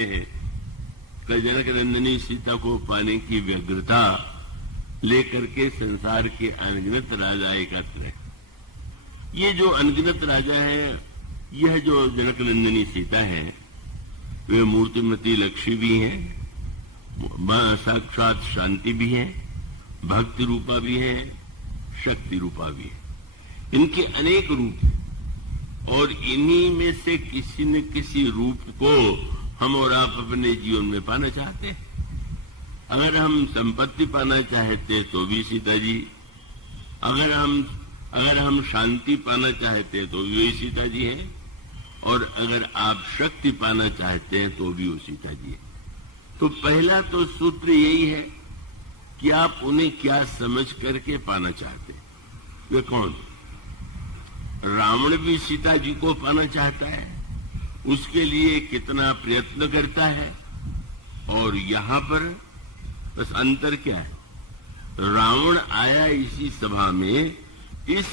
जनक नंदिनी सीता को पाने की व्यग्रता लेकर के संसार के अनगिनत राजा एकत्र है। ये जो अनगिनत राजा है, यह जो जनक नंदिनी सीता है, वे मूर्तिमती लक्ष्मी भी है, मां साक्षात शांति भी है, भक्ति रूपा भी है, शक्ति रूपा भी है। इनके अनेक रूप हैं और इन्हीं में से किसी न किसी रूप को हम और आप अपने जीवन में पाना चाहते हैं। अगर हम संपत्ति पाना चाहते हैं तो भी सीता जी, अगर हम शांति पाना चाहते हैं तो भी वही सीता जी है, और अगर आप शक्ति पाना चाहते हैं तो भी वो सीता जी है। तो पहला तो सूत्र यही है कि आप उन्हें क्या समझ करके पाना चाहते हैं। वे कौन? रावण भी सीता जी को पाना चाहता है, उसके लिए कितना प्रयत्न करता है, और यहां पर बस अंतर क्या है? रावण आया इसी सभा में इस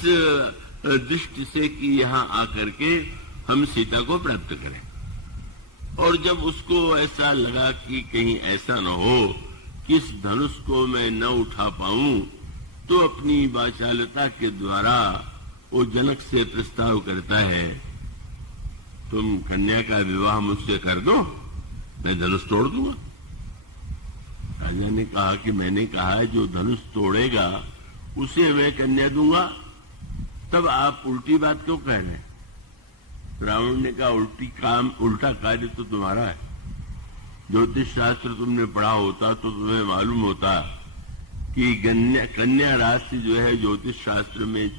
दृष्टि से कि यहां आकर के हम सीता को प्राप्त करें, और जब उसको ऐसा लगा कि कहीं ऐसा न हो कि इस धनुष को मैं न उठा पाऊं, तो अपनी वाचालता के द्वारा वो जनक से प्रस्ताव करता है, तुम कन्या का विवाह मुझसे कर दो, मैं धनुष तोड़ दूंगा। राजा ने कहा कि मैंने कहा है जो धनुष तोड़ेगा उसे मैं कन्या दूंगा, तब आप उल्टी बात क्यों कह रहे हैं? रावण ने कहा उल्टा कार्य तो तुम्हारा है। ज्योतिष शास्त्र तुमने पढ़ा होता तो तुम्हें मालूम होता कि कन्या राशि जो है ज्योतिष शास्त्र में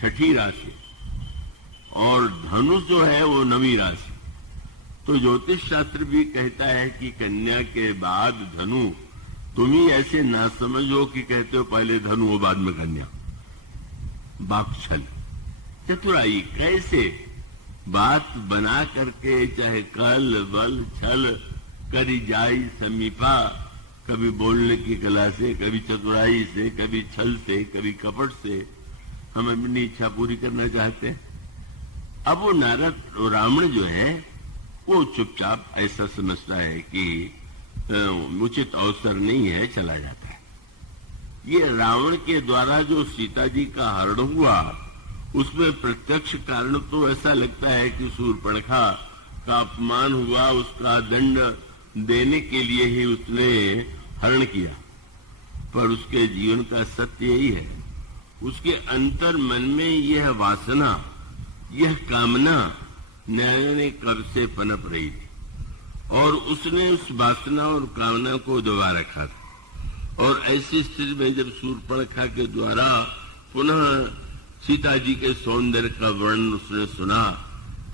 छठी राशि, और धनुष जो है वो नवी राशि। तो ज्योतिष शास्त्र भी कहता है कि कन्या के बाद धनु। तुम ही ऐसे ना समझो कि कहते हो पहले धनु हो बाद में कन्या। बाकछल चतुराई कैसे बात बना करके, चाहे कल बल छल करी जाई समीपा, कभी बोलने की कला से, कभी चतुराई से, कभी छल से, कभी कपट से हम अपनी इच्छा पूरी करना चाहते हैं। अब वो नारद रावण जो है वो चुपचाप ऐसा समझता है कि उचित अवसर नहीं है, चला जाता है। ये रावण के द्वारा जो सीता जी का हरण हुआ उसमें प्रत्यक्ष कारण तो ऐसा लगता है कि शूर्पणखा का अपमान हुआ, उसका दंड देने के लिए ही उसने हरण किया, पर उसके जीवन का सत्य यही है, उसके अंतर मन में यह वासना, यह कामना न्याय कब से पनप रही थी, और उसने उस वासना और कामना को दबा रखा था। और ऐसी स्थिति में जब शूर्पणखा के द्वारा पुनः सीता जी के सौंदर्य का वर्णन उसने सुना,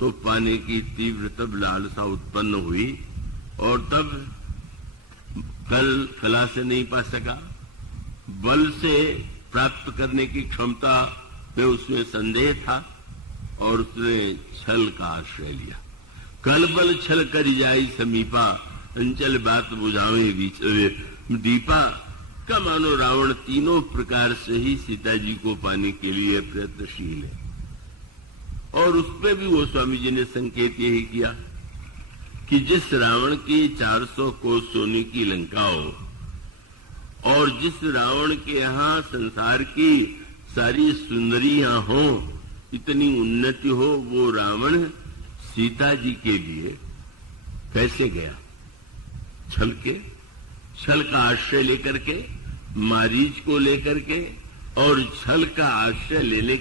तो पाने की तीव्र तब लालसा उत्पन्न हुई, और तब कला से नहीं पा सका, बल से प्राप्त करने की क्षमता में उसमें संदेह था, और उसने छल का आश्रय लिया। कल बल छल कर जाई समीपा, अंचल बात बुझावे दीपा का मानो रावण तीनों प्रकार से ही सीता जी को पाने के लिए प्रयत्नशील है। और उसपे भी वो स्वामी जी ने संकेत यही किया कि जिस रावण की 400 कोस सोने की लंका हो, और जिस रावण के यहाँ संसार की सारी सुंदरियां हो, इतनी उन्नति हो, वो रावण सीता जी के लिए कैसे गया? छल का आश्रय लेकर के, मारीच को लेकर के, और छल का आश्रय लेने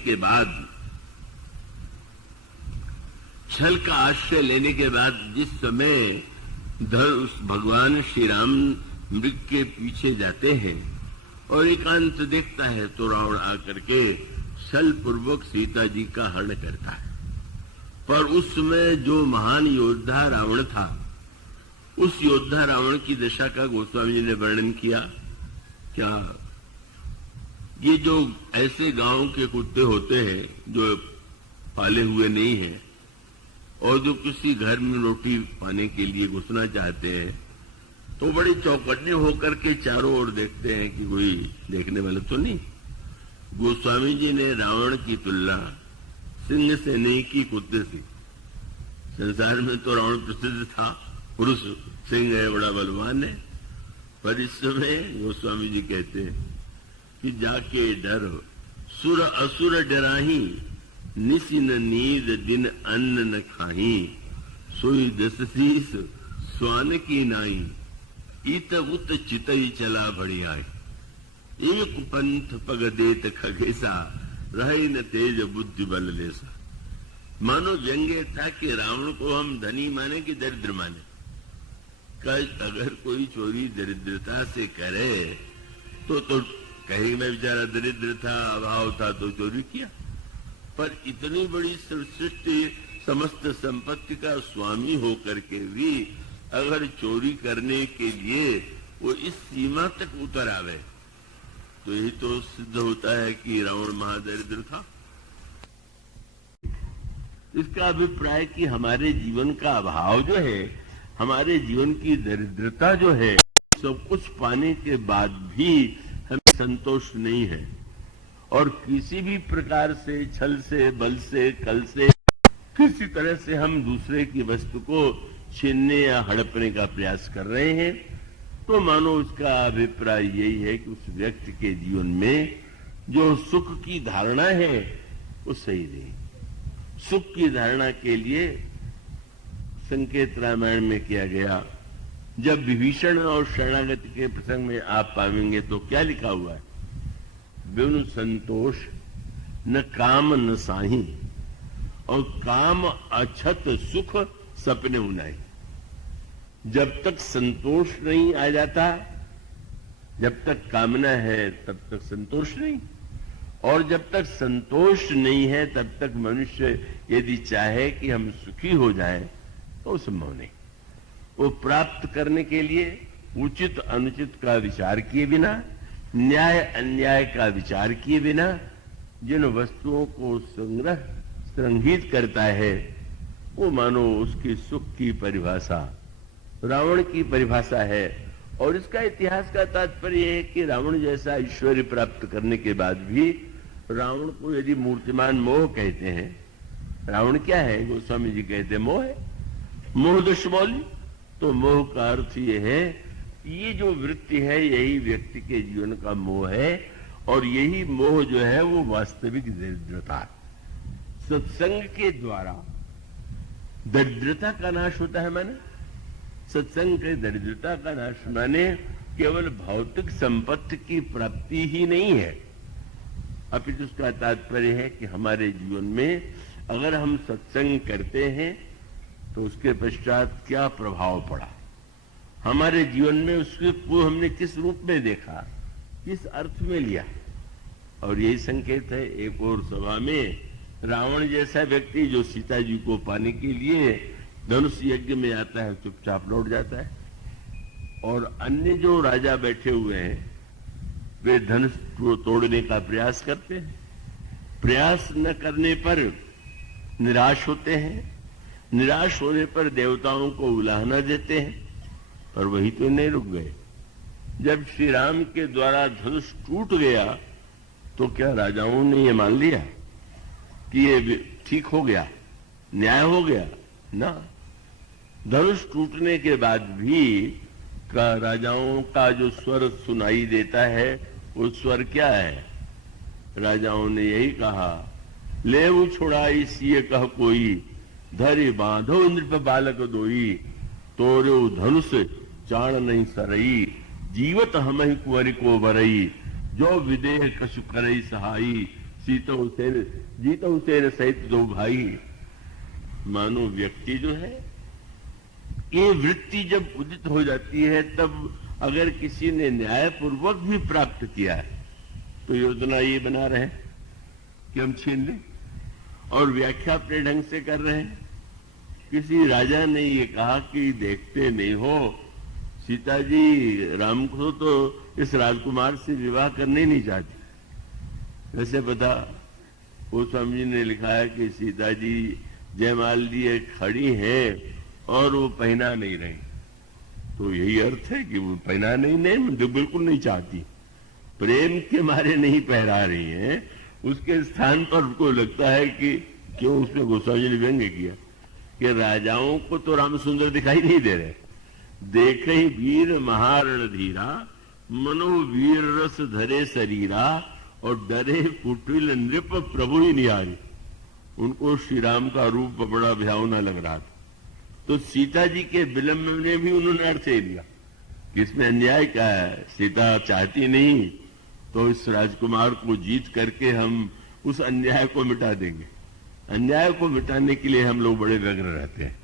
के बाद जिस समय उस भगवान श्री राम मृग के पीछे जाते हैं और एकांत देखता है, तो रावण आकर के छल पूर्वक सीता जी का हरण करता है। पर उस समय जो महान योद्धा रावण था, उस योद्धा रावण की दशा का गोस्वामी जी ने वर्णन किया। क्या ये जो ऐसे गांव के कुत्ते होते हैं जो पाले हुए नहीं हैं, और जो किसी घर में रोटी पाने के लिए घुसना चाहते हैं, तो बड़ी चौकन्ने होकर के चारों ओर देखते हैं कि कोई देखने वाला तो नहीं। गोस्वामी जी ने रावण की तुलना सिंह से नहीं की, कुत्ते से। संसार में तो रावण प्रसिद्ध था, पुरुष सिंह है, बड़ा बलवान है। पर इस समय गोस्वामी जी कहते हैं कि जाके डर सुर असुर डराही, निसी न नींद दिन अन्न न खाही, सोई दस शीस स्वान की नाई, इत उत चितई चला बढ़िया, एक पंथ पग देत खगेसा, रहे न तेज बुद्धि बल लेसा। मानो व्यंग्य था कि रावण को हम धनी माने कि दरिद्र माने। अगर कोई चोरी दरिद्रता से करे तो कहीं मैं बेचारा दरिद्र था, अभाव था तो चोरी किया, पर इतनी बड़ी सृष्टि समस्त संपत्ति का स्वामी होकर के भी अगर चोरी करने के लिए वो इस सीमा तक उतर आवे तो यही तो सिद्ध होता है कि रावण महादरिद्र था। इसका अभिप्राय कि हमारे जीवन का अभाव जो है, हमारे जीवन की दरिद्रता जो है, सब कुछ पाने के बाद भी हमें संतोष नहीं है और किसी भी प्रकार से छल से, बल से, कल से, किसी तरह से हम दूसरे की वस्तु को छीनने या हड़पने का प्रयास कर रहे हैं, तो मानो उसका अभिप्राय यही है कि उस व्यक्ति के जीवन में जो सुख की धारणा है वो सही नहीं। सुख की धारणा के लिए संकेत रामायण में किया गया। जब विभीषण और शरणागति के प्रसंग में आप पाएंगे तो क्या लिखा हुआ है? बिनु संतोष न काम न साही, और काम अछत सुख सपने उनाई। जब तक संतोष नहीं आ जाता, जब तक कामना है तब तक संतोष नहीं, और जब तक संतोष नहीं है तब तक मनुष्य यदि चाहे कि हम सुखी हो जाएं तो संभव नहीं। वो प्राप्त करने के लिए उचित अनुचित का विचार किए बिना, न्याय अन्याय का विचार किए बिना जिन वस्तुओं को संग्रहित करता है वो मानो उसकी सुख की परिभाषा रावण की परिभाषा है। और इसका इतिहास का तात्पर्य है कि रावण जैसा ऐश्वर्य प्राप्त करने के बाद भी रावण को यदि मूर्तिमान मोह कहते हैं, रावण क्या है? गोस्वामी जी कहते हैं मोह है, मोह दुष्मौली। तो मोह का अर्थ ये है, ये जो वृत्ति है यही व्यक्ति के जीवन का मोह है, और यही मोह जो है वो वास्तविक दरिद्रता। सत्संग के द्वारा दरिद्रता का नाश होता है। माने सत्संग के दरिद्रता का नाश माने केवल भौतिक संपत्ति की प्राप्ति ही नहीं है, अपितु उसका तात्पर्य है कि हमारे जीवन में अगर हम सत्संग करते हैं तो उसके पश्चात क्या प्रभाव पड़ा, हमारे जीवन में उसके को हमने किस रूप में देखा, किस अर्थ में लिया। और यही संकेत है। एक और सभा में रावण जैसा व्यक्ति जो सीता जी को पाने के लिए धनुष यज्ञ में आता है चुपचाप लौट जाता है, और अन्य जो राजा बैठे हुए हैं वे धनुष को तोड़ने का प्रयास करते हैं। प्रयास न करने पर निराश होते हैं, निराश होने पर देवताओं को उलाहना देते हैं, पर वही तो नहीं रुक गए। जब श्री राम के द्वारा धनुष टूट गया तो क्या राजाओं ने ये मान लिया कि ये ठीक हो गया, न्याय हो गया? ना, धनुष टूटने के बाद भी का राजाओं का जो स्वर सुनाई देता है वो स्वर क्या है? राजाओं ने यही कहा, लेव छुड़ाई सिय कह कोई, धरि बांधो नृप बालक दोई, तोरो धनुष चाण नहीं सरई, जीवत हमहि कुंवरी को बरई, जो विदेह कछु करई सहाई, सीतो सेन जीतो सेन सहित दो भाई। मानो व्यक्ति जो है, ये वृत्ति जब उदित हो जाती है तब अगर किसी ने न्यायपूर्वक भी प्राप्त किया है तो योजना ये बना रहे कि हम छीन लें, और व्याख्या अपने ढंग से कर रहे हैं। किसी राजा ने ये कहा कि देखते नहीं हो, सीता जी राम को तो इस राजकुमार से विवाह करने नहीं चाहती। वैसे पता गोस्वामी जी ने लिखा है कि सीता जी जयमाल लिए खड़ी है और वो पहना नहीं रही, तो यही अर्थ है कि वो पहना नहीं तो बिल्कुल नहीं चाहती, प्रेम के मारे नहीं पहरा रही है। उसके स्थान पर उनको लगता है कि क्यों, उसमें गोस्वामी जी ने व्यंग्य किया कि राजाओं को तो राम सुंदर दिखाई नहीं दे रहे, देखहि वीर महारण धीरा, मनो वीर रस धरे शरीरा, और डरे कुटिल नृप प्रभु ही निहारी। उनको श्री राम का रूप बड़ा भयावना लग रहा था। तो सीता जी के विलंब में भी उन्होंने अर्थ लिया कि इसमें अन्याय क्या है। सीता चाहती नहीं तो इस राजकुमार को जीत करके हम उस अन्याय को मिटा देंगे। अन्याय को मिटाने के लिए हम लोग बड़े व्यग्र रहते हैं,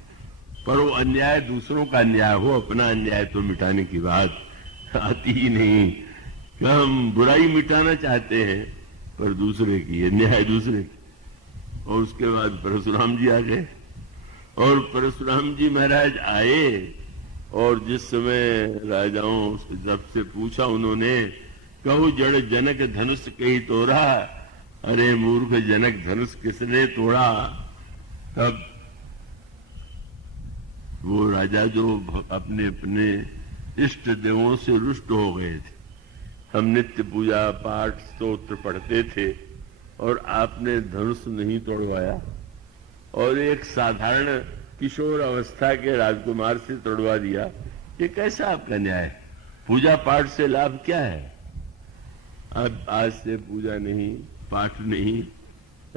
पर वो अन्याय दूसरों का अन्याय हो, अपना अन्याय तो मिटाने की बात आती ही नहीं। कि हम बुराई मिटाना चाहते हैं पर दूसरे की, अन्याय दूसरे की। और उसके बाद परशुराम जी आ गए, और परशुराम जी महाराज आए, और जिस समय राजाओं से सबसे पूछा उन्होंने, कहू जड़ जनक धनुष कही तोड़ा, अरे मूर्ख जनक धनुष किसने तोड़ा। तब वो राजा जो अपने अपने इष्ट देवों से रुष्ट हो गए थे, हम नित्य पूजा पाठ स्तोत्र पढ़ते थे और आपने धनुष नहीं तोड़वाया, और एक साधारण किशोर अवस्था के राजकुमार से तोड़वा दिया, ये कैसा आपका न्याय है? पूजा पाठ से लाभ क्या है? अब आज से पूजा नहीं, पाठ नहीं,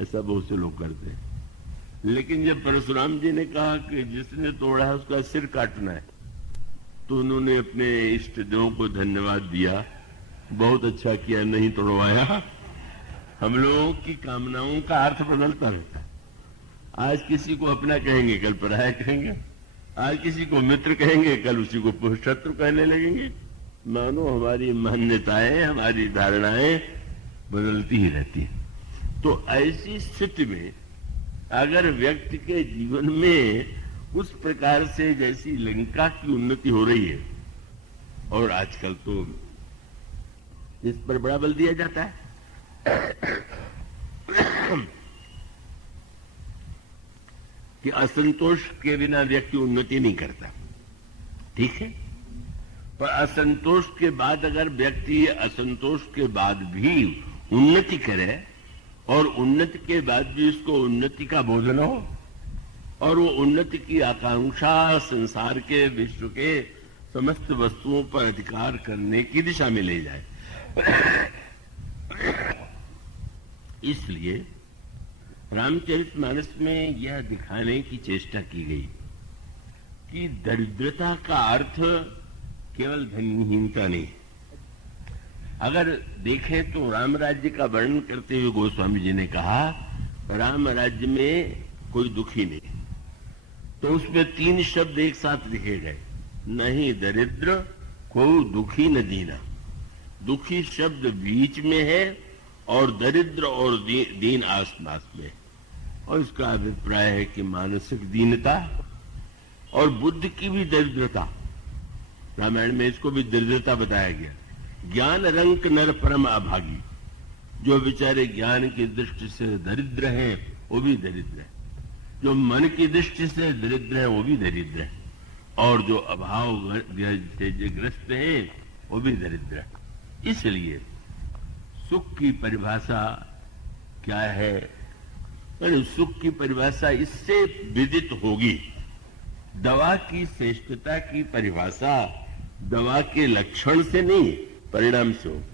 ऐसा बहुत से लोग करते हैं। लेकिन जब परशुराम जी ने कहा कि जिसने तोड़ा है उसका सिर काटना है, तो उन्होंने अपने इष्ट देवों को धन्यवाद दिया, बहुत अच्छा किया, नहीं तोड़वाया। हम लोगों की कामनाओं का अर्थ बदलता रहता है। आज किसी को अपना कहेंगे, कल पराया कहेंगे। आज किसी को मित्र कहेंगे, कल उसी को शत्रु कहने लगेंगे। मानो हमारी मान्यताएं, हमारी धारणाएं बदलती ही रहती हैं। तो ऐसी स्थिति में अगर व्यक्ति के जीवन में उस प्रकार से जैसी लंका की उन्नति हो रही है, और आजकल तो इस पर बड़ा बल दिया जाता है कि असंतोष के बिना व्यक्ति उन्नति नहीं करता, ठीक है। पर असंतोष के बाद अगर व्यक्ति असंतोष के बाद भी उन्नति करे, और उन्नति के बाद भी उसको उन्नति का बोध न हो, और वो उन्नति की आकांक्षा संसार के, विश्व के समस्त वस्तुओं पर अधिकार करने की दिशा में ले जाए। इसलिए रामचरितमानस में यह दिखाने की चेष्टा की गई कि दरिद्रता का अर्थ केवल धनहीनता नहीं। अगर देखें तो राम राज्य का वर्णन करते हुए गोस्वामी जी ने कहा, राम राज्य में कोई दुखी नहीं, तो उसमें 3 शब्द एक साथ लिखे गए, नहीं दरिद्र को दुखी न दीना। दुखी शब्द बीच में है और दरिद्र और दीन आसपास में। और इसका अभिप्राय है कि मानसिक दीनता और बुद्धि की भी दरिद्रता, रामायण में इसको भी दरिद्रता बताया गया। ज्ञान रंक नर परम अभागी, जो बेचारे ज्ञान की दृष्टि से दरिद्र हैं वो भी दरिद्र है, जो मन की दृष्टि से दरिद्र है वो भी दरिद्र है, और जो अभाव से ग्रस्त है वो भी दरिद्र है। इसलिए सुख की परिभाषा क्या है? सुख की परिभाषा इससे विदित होगी। दवा की श्रेष्ठता की परिभाषा दवा के लक्षण से नहीं, परिणाम से होगी।